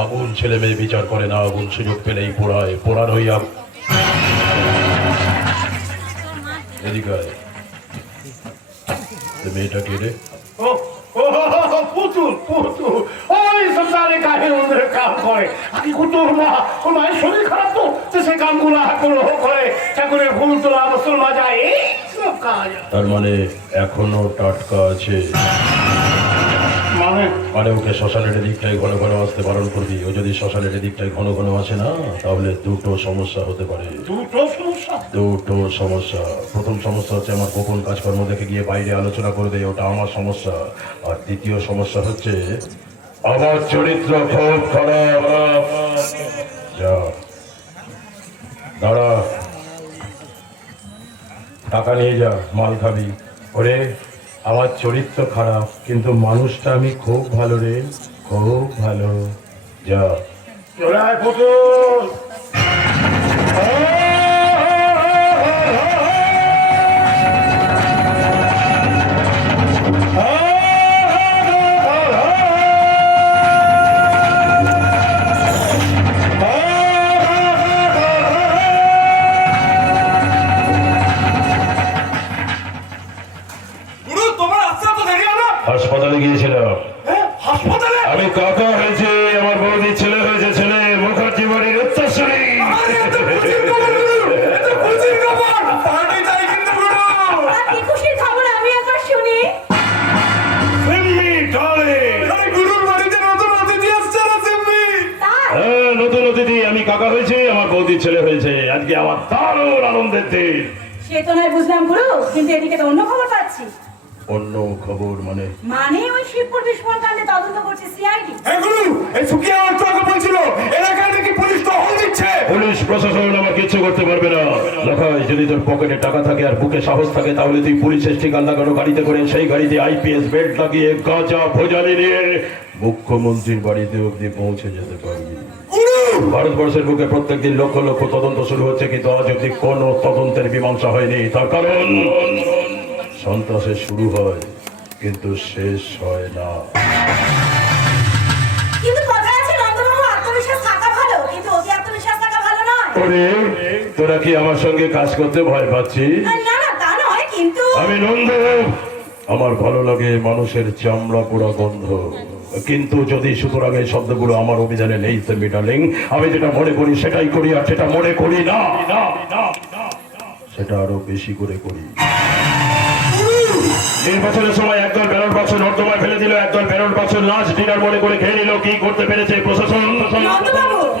আগুন ছেলে মেয়ে বিচার করে না আগুন সুযোগ পেলেই পোড়ায় পোড়ার হইয়া এদিকে মেয়েটা ও পুতুল পুতুল। ওই সংসারে কাম করে। আগে ও মায়ের শরীর খারাপ তো? তো সে কামগুলো করে করে ঠাকুরের ফুল তোলা বসল মাজা এই সব কাজ। তার মানে এখনও টাটকা আছে। মানে? মানে ওকে শ্মশানের দিকটাই ঘন ঘন আসতে বারণ করবি। ও যদি শ্মশানের দিকটাই ঘন ঘন আসে না তাহলে দুটো সমস্যা হতে পারে। দুটো সমস্যা? দুটো সমস্যা। প্রথম সমস্যা হচ্ছে আমার গোপন কাজকর্ম দেখে গিয়ে বাইরে আলোচনা করে দেয় ওটা আমার সমস্যা। আর দ্বিতীয় সমস্যা হচ্ছে আমার চরিত্র খুব খারাপ। যা। দাঁড়া। টাকা নিয়ে যা মাল খাবি। ওরে আমার চরিত্র খারাপ কিন্তু মানুষটা আমি খুব ভালো রে খুব ভালো। যা। ছেলে হয়েছে। আজকে আমার দারুণ আনন্দের দিন। সে তো নয় বুঝলাম গুরু কিন্তু এদিকে তো অন্য খবর পাচ্ছি। অন্য খবর মানে? মানে ওই শিবপুর বিস্ফোরণ কাণ্ডে তদন্ত করছে সিআইডি হ্যাঁ গুরু এই সুকিয়া আমার তো আগে বলছিল এলাকায় নাকি পুলিশ টহল দিচ্ছে? পুলিশ প্রশাসন আমার কিচ্ছু করতে পারবে না। দেখাই যদি তোর পকেটে টাকা থাকে আর বুকে সাহস থাকে তাহলে তুই পুলিশের ঠিকানা লাগানো গাড়িতে করে সেই গাড়িতে আইপিএস বেল্ট লাগিয়ে গাঁজা ভোজালি নিয়ে মুখ্যমন্ত্রীর বাড়িতে অবধি পৌঁছে যেতে পারবি। ভারতবর্ষের বুকে প্রত্যেকদিন লক্ষ লক্ষ তদন্ত শুরু হচ্ছে কিন্তু আজ অব্দি কোনো তদন্তের মীমাংসা হয়নি। তার কারণ সন্ত্রাসের শুরু হয় কিন্তু শেষ হয় না। তোরা কি আমার সঙ্গে কাজ করতে ভয় পাচ্ছিস? কিন্তু আমি নন্দ আমার ভালো লাগে মানুষের চামড়া পোড়া গন্ধ। কিন্তু যদি সুতরাং এই শব্দগুলো আমার অভিযানে নেই সেমি ডার্লিং আমি যেটা মনে করি সেটাই করি আর সেটা মনে করি না। সেটা আরও বেশি করে করি। নির্বাচনের সময় একদল ব্যালট বাক্স নর্দমায় ফেলে দিল একদল ব্যালট বাক্স লাঞ্চ ডিনার মনে করে খেয়ে নিল কি করতে পেরেছে প্রশাসন?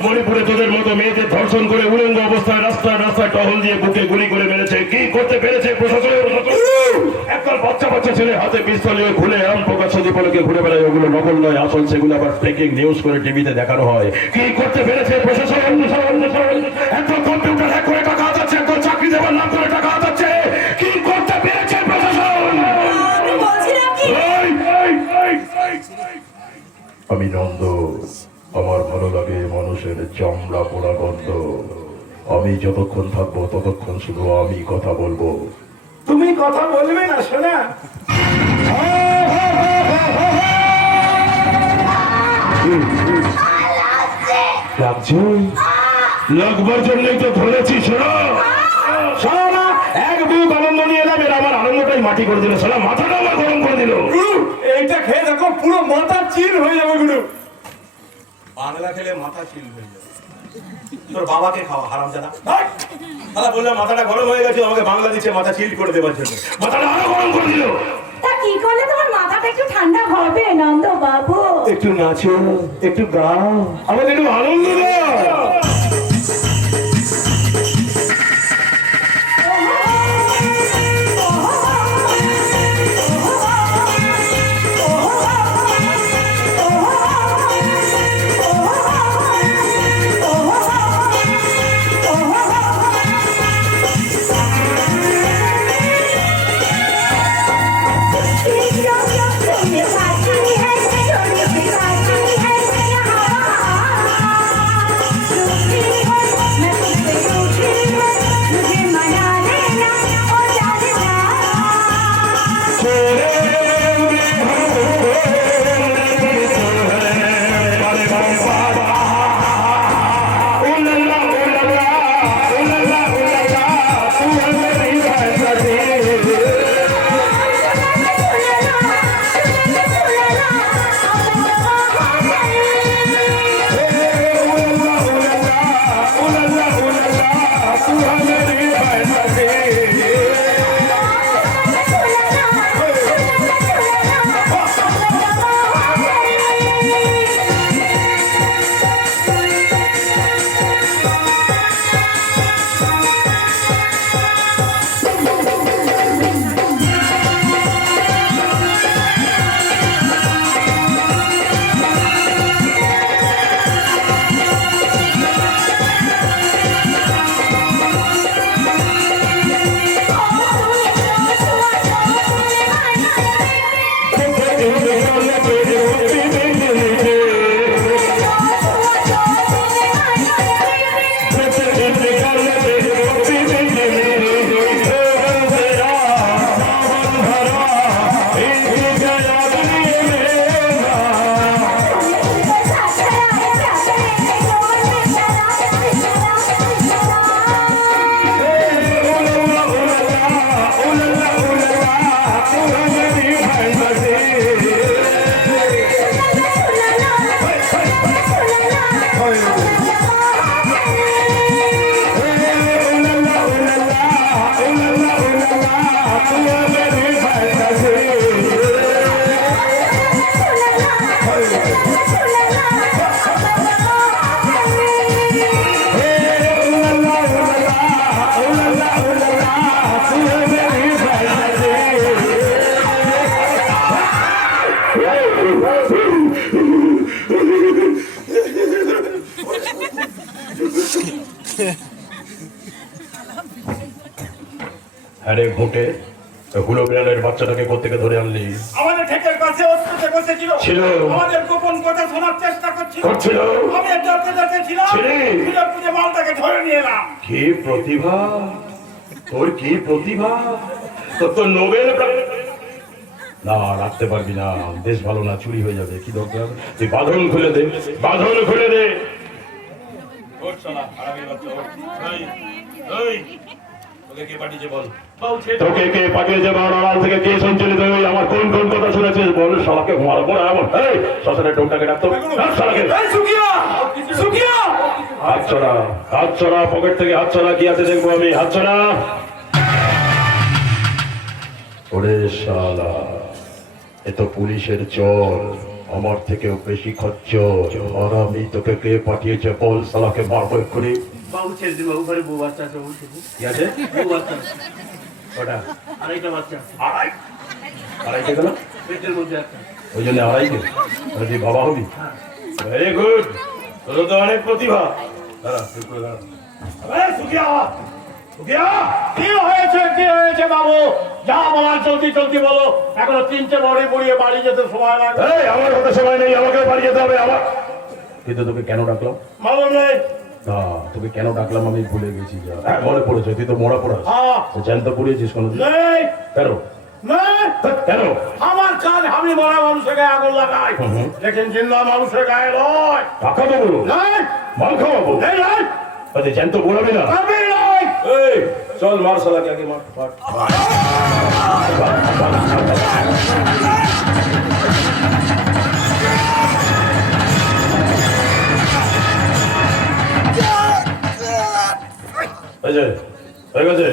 মণিপুরে তোদের মতো মেয়েদের ধর্ষণ করে উলঙ্গ অবস্থায় রাস্তায় রাস্তায় টহল দিয়ে বুকে গুলি করে মেরেছে কি করতে পেরেছে প্রশাসন? বাচ্চা ছেলে হাতে পিস্তল নিয়ে খুলে আম প্রকাশ সদীপলকে ঘুরে বেড়ায়। ওগুলো নকল নয় আসল সেগুলো আবার ব্রেকিং নিউজ করে টিভিতে দেখানো হয়। কি করতে পেরেছে প্রশাসন? একদল কম্পিউটার হ্যাক করে টাকা হাতাচ্ছে একদল চাকরি দেওয়ার নাম করে টাকা হাতাচ্ছে। কি করতে পেরেছে প্রশাসন? আমি নন্দ আমার ভালো লাগে মানুষের চামড়া পোড়া গন্ধ। আমি যতক্ষণ থাকব ততক্ষণ শুধু আমি কথা বলব। কথা বলবে না শোনা। লাগবার জন্যই তো ধরেছি শোনা। শোনা এক আনন্দ নিয়ে এলাম এর আমার আনন্দটাই মাটি করে দিল শোনা মাথাটা আমার গরম করে দিল। এইটা খেয়ে দেখো পুরো মাথা চিল হয়ে যাবে গুরু। বাংলা খেলে মাথা চিল হয়ে যাবে। তোর বাবাকে খাওয়া হারাম জানা দাদা বললাম মাথাটা গরম হয়ে গেছে আমাকে বাংলা দিচ্ছে মাথা চিল করে দেবার জন্য। মাথাটা আরও গরম করে দিল। তা কি করলে? তোমার মাথাটা একটু ঠান্ডা হবে নন্দ বাবু। একটু নাচো একটু গাও। আমাদের হ্যাঁ রে ঘুটে হুলো বিড়ালের বাচ্চাটাকে কোথেকে ধরে আনলি? আমাদের ক্ষেতের কাছে অস্ত্রতে বসেছিল। ছিল। আমাদের গোপন কথা শোনার চেষ্টা করছিল। করছিল। আমি ডরতে ডরতে ছিলাম ছিলি। খুঁজে মালটাকে ধরে নিয়ে এলাম। কি প্রতিভা? তোর কি প্রতিভা? তোর তো নোবেল না রাখতে পারবি না। বেশ ভালো না চুরি হয়ে যাবে। কি দরকার? তুই বাঁধন খুলে দে। বাঁধন খুলে দে। শালা, বাচ্চা, তোকে কে পাঠিয়েছে বল? তোকে কে পাঠিয়েছে বল? আড়াল থেকে কে সঞ্চালিত হয়ে আমার কোন কোন কথা শুনেছিস? বল শালাকে মারবো না এমন। এই টোনটাকে ডাকতো শালাকে। এই সুকিয়া! সুকিয়া! হাত ছড়া হাত ছড়া পকেট থেকে হাত ছড়া কি আছে দেখব আমি? হাত ছড়া ওরে শালা এ তো পুলিশের চল আমার থেকেও বেশি খচ্চর আর আমি তোকে কে পাঠিয়েছে? বল শালাকে মারবো এক্ষুনি। বাবু ছেড়ে দিন বাবু ঘরে বউ বাচ্চা আছে বাবু ছেড়ে আছে? বউ বাচ্চা আছে। ওটা আড়াইটা বাচ্চা আড়াই? আড়াইটে গেল? পেটের মধ্যে একটা। ওই জন্য আড়াইটে। তুই বাবা হবি? ভেরি গুড তোর তো অনেক প্রতিভা। দাঁড়া চুপ করে দাঁড়া। সুখিয়া সুখিয়া কি হয়েছে? কি হয়েছে বাবু? যা বলার চলতি চলতি বলো। এখনও তিনটে বড়ি পড়িয়ে বাড়ি যেতে সময় লাগবে আমার হাতে সময় নেই আমাকে বাড়ি যেতে হবে আমার কিন্তু তোকে কেন ডাকলাম? মালুম নেই। না তোকে কেন ডাকলাম আমি ভুলে গেছি হ্যাঁ, মনে পড়েছে তুই তো মরা পড়াস হ্যাঁ। জ্যান্ত পুড়িয়েছিস কোনোদিন? কেন? কেন? আমার কাজ আমি মরা মানুষের গায়ে আগুন লাগাই। লেকিন জিন্দা মানুষের গায়ে নয়। টাকা দেবো নেই। মাল খাওয়াবো। নেই নাই। আরে জ্যান্ত পোড়াবি না। এই চল মার সালাকে আগে মার। মার। এই যে, হয়ে গেছে?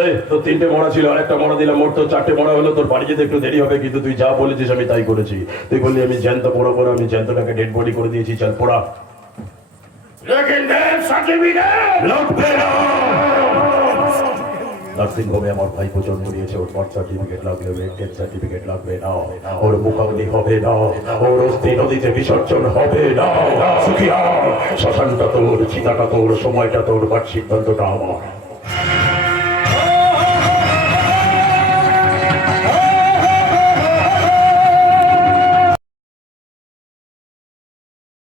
এই তোর তিনটে মরা ছিল আর একটা মরা দিলাম মোট তোর চারটে মরা হলো তোর বাড়ি যেতে একটু দেরি হবে কিন্তু তুই যা বলেছিস আমি তাই করেছি। তুই বললি আমি জ্যান্ত পোড়া পোড়া আমি জ্যান্তটাকে ডেড বডি করে দিয়েছি চল পোড়া। লেকিন দেব সার্টিফিকেট লাগবে না নার্সিং হোমে আমার ভাই প্রচণ্ড নিয়েছে, ওর বার্থ সার্টিফিকেট লাগবে, ওর ডেথ সার্টিফিকেট লাগবে না ওর মুখাগ্নি হবে না ওর অস্থি নদীতে বিসর্জন হবে না সুখিয়া শ্মশানটা তোর, চিতাটা তোর, সময়টা তোর বাট সিদ্ধান্তটা আমার।